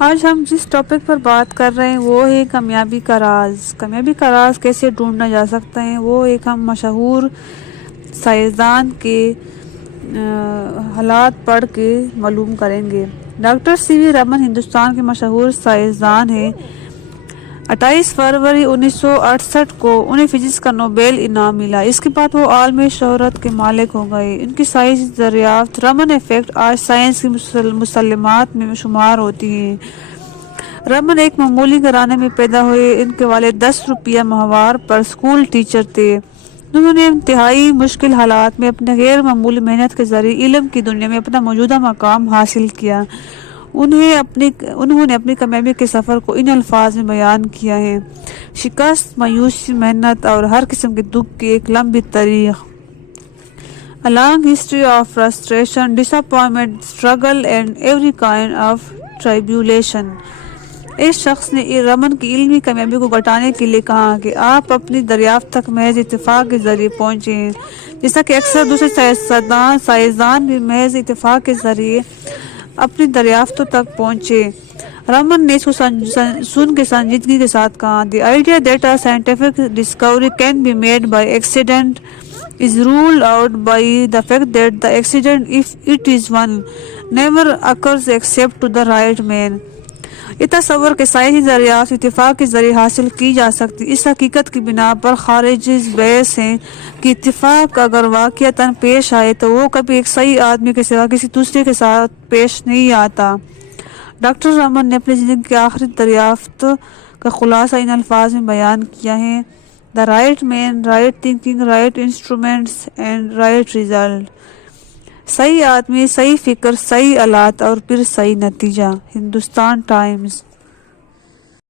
آج ہم جس ٹاپک پر بات کر رہے ہیں وہ ہے کامیابی کا راز۔ کامیابی کا راز کیسے ڈھونڈنا جا سکتا ہے، وہ ایک ہم مشہور سائنسدان کے حالات پڑھ کے معلوم کریں گے۔ ڈاکٹر سی وی رمن ہندوستان کے مشہور سائنسدان ہیں۔ 28 فروری 1968 کو انہیں فزکس کا نوبیل انعام ملا۔ اس کے بعد وہ عالمی شہرت کے مالک ہو گئے۔ ان کی سائنسی دریافت رمن ایفیکٹ آج سائنس کی مسلمات میں شمار ہوتی ہیں۔ رمن ایک معمولی گھرانے میں پیدا ہوئے۔ ان کے والد 10 روپیہ ماہوار پر اسکول ٹیچر تھے۔ انہوں نے انتہائی مشکل حالات میں اپنے غیر معمولی محنت کے ذریعے علم کی دنیا میں اپنا موجودہ مقام حاصل کیا۔ انہوں نے اپنی کامیابی کے سفر کو ان الفاظ میں بیان کیا ہے: شکست، مایوسی، محنت اور ہر قسم کے دکھ کی ایک لمبی تاریخ۔ A long history of frustration, disappointment, struggle and every kind of tribulation۔ اس شخص نے رمن کی علمی کامیابی کو گھٹانے کے لیے کہا کہ آپ اپنی دریافت تک محض اتفاق کے ذریعے پہنچے ہیں، جیسا کہ اکثر دوسرے سائنسدان بھی محض اتفاق کے ذریعے اپنی دریافتوں تک پہنچے۔ رمن نے اس کو سن کے سنجیدگی کے ساتھ کہا: The idea that a scientific discovery can be made by accident is ruled out by the fact that the accident, if it is one, never occurs except to the right man۔ یہ تصور کہ سائنسی دریافت اتفاق کے ذریعے حاصل کی جا سکتی اس حقیقت کی بنا پر خارج بحث ہے کہ اتفاق اگر واقعتاً پیش آئے تو وہ کبھی ایک صحیح آدمی کے سوا کسی دوسرے کے ساتھ پیش نہیں آتا۔ ڈاکٹر رمن نے اپنی زندگی کی آخری دریافت کا خلاصہ ان الفاظ میں بیان کیا ہے: The right man, right thinking, right instruments and right result۔ صحیح آدمی، صحیح فکر، صحیح آلات اور پھر صحیح نتیجہ۔ ہندوستان ٹائمز۔